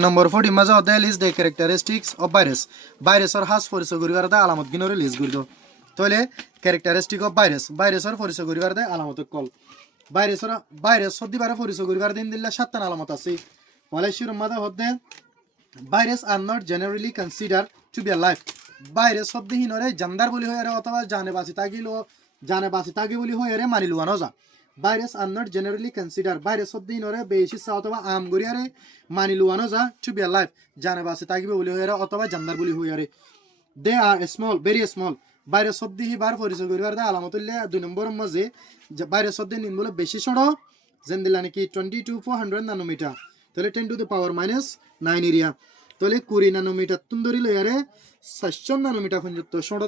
নম্বর 40 মাঝে হতে list the characteristics of virus ভাইরাসের হাস পরিচয় করিবার দা আলামত গিনরে লিস্ট করি দাও তাহলে ক্যারেক্টারিস্টিক অফ ভাইরাসের পরিচয় করিবার দা আলামত কল ভাইরাস সদ্দিবারে পরিচয় করিবার দিন দিল্লা সাতটা আলামত আছে ওয়ালাইশির মাঝে হতে virus are not generally consider to be life virus শব্দহীনরে জান্দার বলি হয়ে অথবা জানে বাঁচি তাগি বলি হয়ে মানি লুয়ানো যা virus are not generally consider virus শব্দহীনরে বেশি অথবা আম গড়িয়ারে মানি লুয়ানো যা টু বি লাইফ জানে বাঁচি তাগিবে বলি হয়ে অথবা জান্দার বলি হয়ে দে আর স্মল ভেরি স্মল ভাইরাস শব্দহি বার পরিচয় করিবার দা আলামতুল্লাহ 2 নম্বর মাঝে ভাইরাস শব্দ নিন বলে বেশি সড়ো যেন দিলা নাকি 20 to 400 নানোমিটার তাহলে 10 to the power minus 9 area তাহলে 20 নানোমিটার তুন্দরি লয়ারে 700 নানোমিটার পর্যন্ত সড়ো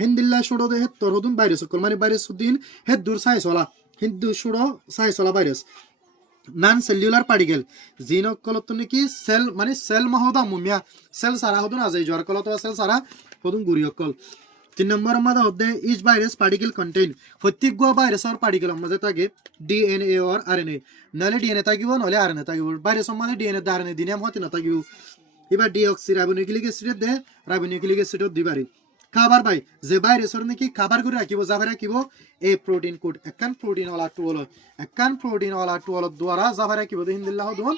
হেন্দিল্লা সড়ো হে তোর হদুন ভাইরাস কল মানে ভাইরাস দিন হে দূর সাই চলা হিন্দু সড়ো সাই চলা ভাইরাস নন সেলুলার পার্টিকেল জিন কলত নাকি সেল মানে সেল মহদা মুমিয়া সেল সারা হদুন আজাই জ্বর কলত সেল সারা হদুন গুড়ি অকল 3 নম্বর মাদা হদে ইচ ভাইরাস পার্টিকেল কন্টেইন প্রত্যেক ভাইরাসর পার্টিকেল মাঝে থাকে ডিএনএ অর আরএনএ নলে ডিএনএ থাকিব নলে আরএনএ থাকিব ভাইরাসর মাঝে ডিএনএ আরএনএ দিনে হতে না থাকিব এবার ডিঅক্সি রাইবোনিউক্লিক অ্যাসিড দে রাইবোনিউক্লিক অ্যাসিড দিবারি খাবার ভাই যে ভাইরাসর নাকি খাবার করে রাখিব যাবে রাখিব এই প্রোটিন কোড একখান প্রোটিন ওয়ালা টুল দ্বারা যাবে রাখিব হিন্দিল্লাহ দুন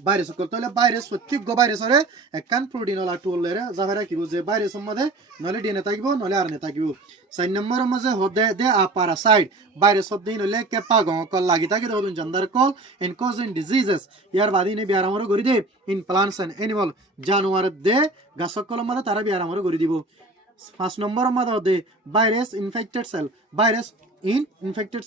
ভাইরাস তাহলে ভাইরাস প্রত্যেক ভাইরাসরে একখান প্রোটিন ওয়ালা টুল যাবে রাখিব যে ভাইরাসর মধ্যে নলে ডিএনএ থাকিব নলে আরএনএ থাকিব 4 নম্বর মাঝে হদে দে আ প্যারাসাইট ভাইরাস দিন হলে কেপা গকল লাগি থাকে দন জান্দার কল ইন কজিং ডিজিজেস ইয়ার বাদি নে বিয়ারামর করি they in plants and animal জানোয়ার দে গাছকল মধ্যে তারা বিয়ারামর করি দিব 5 নম্বর মাঝে হদে ভাইরাস ইনফেক্টেড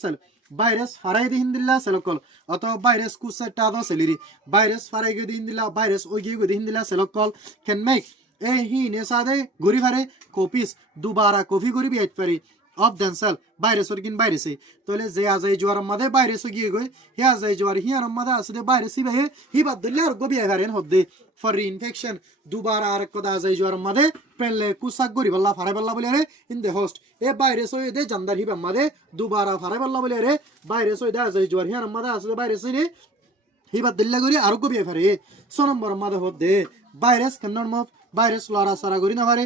সেল ভাইরাস ফারাই দি হিন্দিল্লা সেলকল অথবা ভাইরাস কুসেটা দ সেলিরি ভাইরাস ফারাই গদি হিন্দিল্লা ভাইরাস ওই গদি হিন্দিল্লা সেলকল ক্যান মেক এ হি নেসাদে গরি ফারে কপিস দুবারা কফি গরি বিয়াত পারি অফ দেনসেল ভাইরাসর কিন ভাইরাসে তাহলে যে আজাই জোয়ার মধ্যে ভাইরাস গিয়ে গই হে আজাই জোয়ার হিয়ার মধ্যে আসলে ভাইরাস বে হি বাদলে আর গবি হারেন হদে ফর ইনফেকশন দুবারা আর কদা আজাই জোয়ার মধ্যে পেলে কুসাক গরি বল্লা ফারাই বল্লা বলে রে in the host A virus হই দে জান্দার হিবা মধ্যে দুবারা ফারাই বল্লা বলে রে ভাইরাস হই দে আজাই জোয়ার হিয়ার মধ্যে আসলে ভাইরাস রে হি বাদলে গরি আর গবি হারে 6 নম্বর মধ্যে হদে ভাইরাস ক্যানট মুভ ভাইরাস লড়া সারা করি না পারে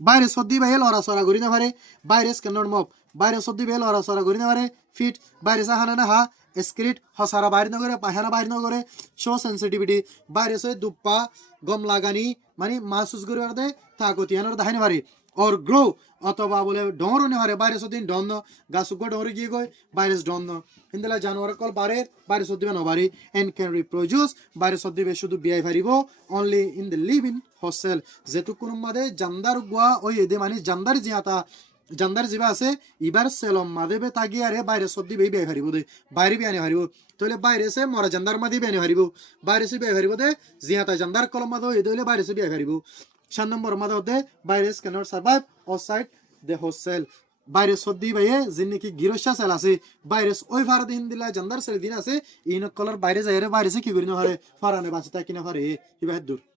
ভাইরাস সর্দি ভাই লড়া সারা করি না পারে ভাইরাস ক্যানট মুভ ভাইরাস সর্দি ভাই লড়া সারা করি না পারে ফিট ভাইরাস হানা না হা স্ক্রিট হসারা বাইর না করে পাহানা বাইর না করে শো সেনসিটিভিটি ভাইরাস দুপ্পা গম লাগানি মানে মাসুস করে দে তাকতিয়ানোর দাহানি পারে और ग्रो अथवा बोले डोर ने हरे भाइरस दिन डोन गासुको डोर गिए गए भाइरस डोन हिंदला जानवर कल बारे भाइरस दिबे नबारी एंड कैन रिप्रोड्यूस भाइरस दिबे शुद्ध बियाय फारिबो only in the living host cell जेतु कुन मादे जंदार गुआ ओय एदे माने जंदार जियाता जंदार जिबा আছে ইবার সেলম মাদেবে তাগিয়ারে ভাইরাস দিবে বিয়াই ফারিবো দে বাইরে বিয়ানি ফারিবো তাহলে ভাইরাসে মরা জন্দার মাদি বিয়ানি ফারিবো ভাইরাসে বিয়াই ফারিবো দে জিয়াতা জন্দার কলম মাদো এদলে ভাইরাসে বিয়াই ফারিবো 7 নম্বর মাদা হতে virus cannot survive outside the host cell virus সদ্দি ভাইয়ে যিনি কি গিরোসা সেল আছে ভাইরাস ওই ফারা দিন দিলা জন্দার সেল দিন আছে ইন কলার বাইরে যাইরে ভাইরাসে কি করি না পারে ফারানে বাঁচতা কিনা পারে ইবা দূর